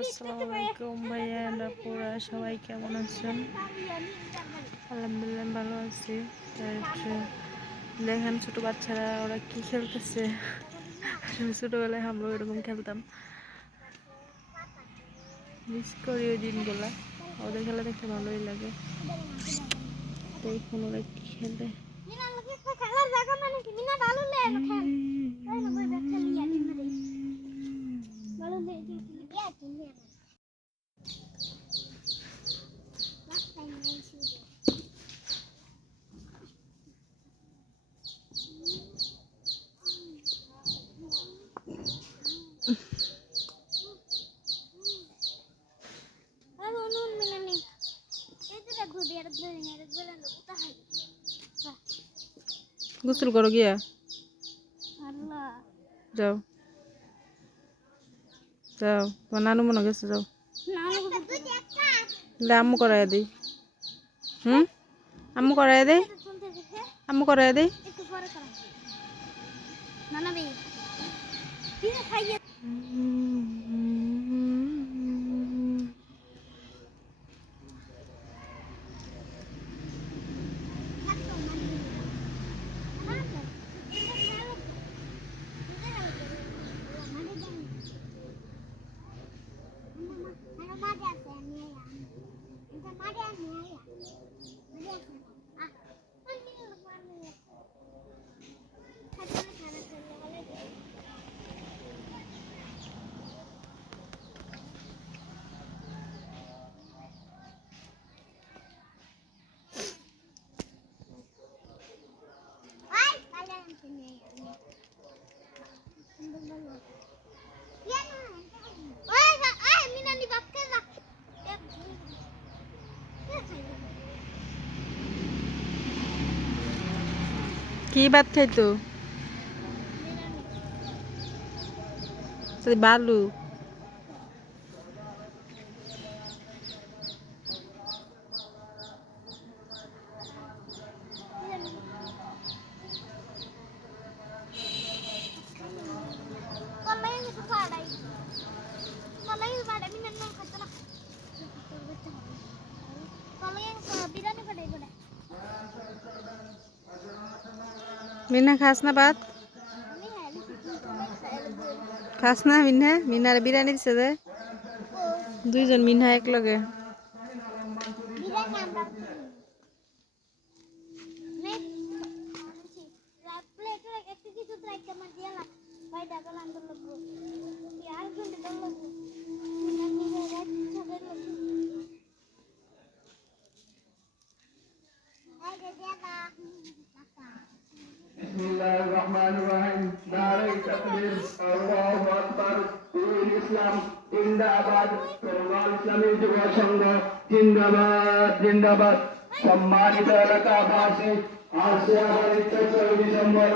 আসসালামু আলাইকুম ভাইয়া সবাই কেমন আছেন? আলহামদুলিল্লাহ ভালো আছি। দেখেন ছোট বাচ্চারা ওরা কি খেলতেছে। ছোটবেলায় আমরা এরকম খেলতাম। মিস করি ওই দিনগুলা। ওদের খেলা দেখতে ভালোই লাগে। দেখুন ওরা কি খেলে? গোসল করো গিয়া যাও যাও তোমার নানু মনে গেছে যাও আম্মু করাই দিই হুম আম্মু করাই দেই আম্মু করাই দেই পরে কি খাইয়ে কি ভাত খাইতো সে বালু মিনা খাস না ভাত? খাস না মিনা? মিনার বিরিয়ানি দিছে যে? দুইজন মিনা একলগে। কিছু بسم الله الرحمن الرحيم ناري تكبير الله أكبر دين ইসলাম জিন্দাবাদ তরুণ ইসলামী যুব সংঘ জিন্দাবাদ জিন্দাবাদ সম্মানিত এলাকাবাসী আজকে আমাদের চৌদ্দ ডিসেম্বর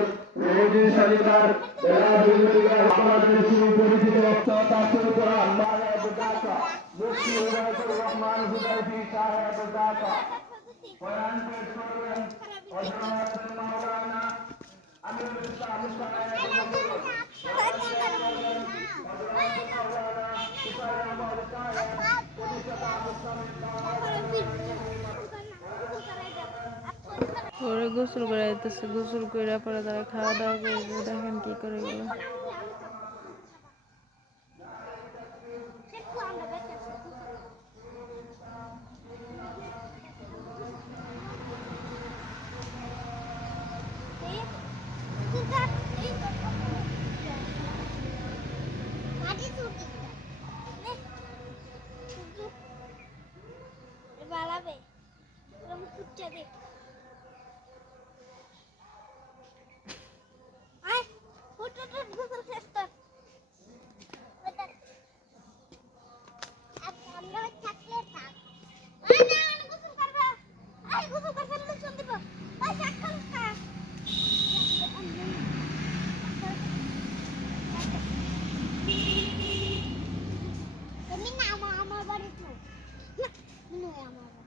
রোজ শনিবার বেলা দুই ঘটিকার আমাদের সুপরিচিত তাসুর কোরআন মায়ের বুদাকা মুফতি উবাইদুর রহমান হুদাইফি সাহেব বুদাকা কোরআন পেশ করবেন গোসল করে যেতেছে গোসল করে পরে তারা খাওয়া দাওয়া করবে দেখেন কি করে গেলো বালাবে এরকম কুচ্চা দেখ আমার আমার বাড়ি তো না আমার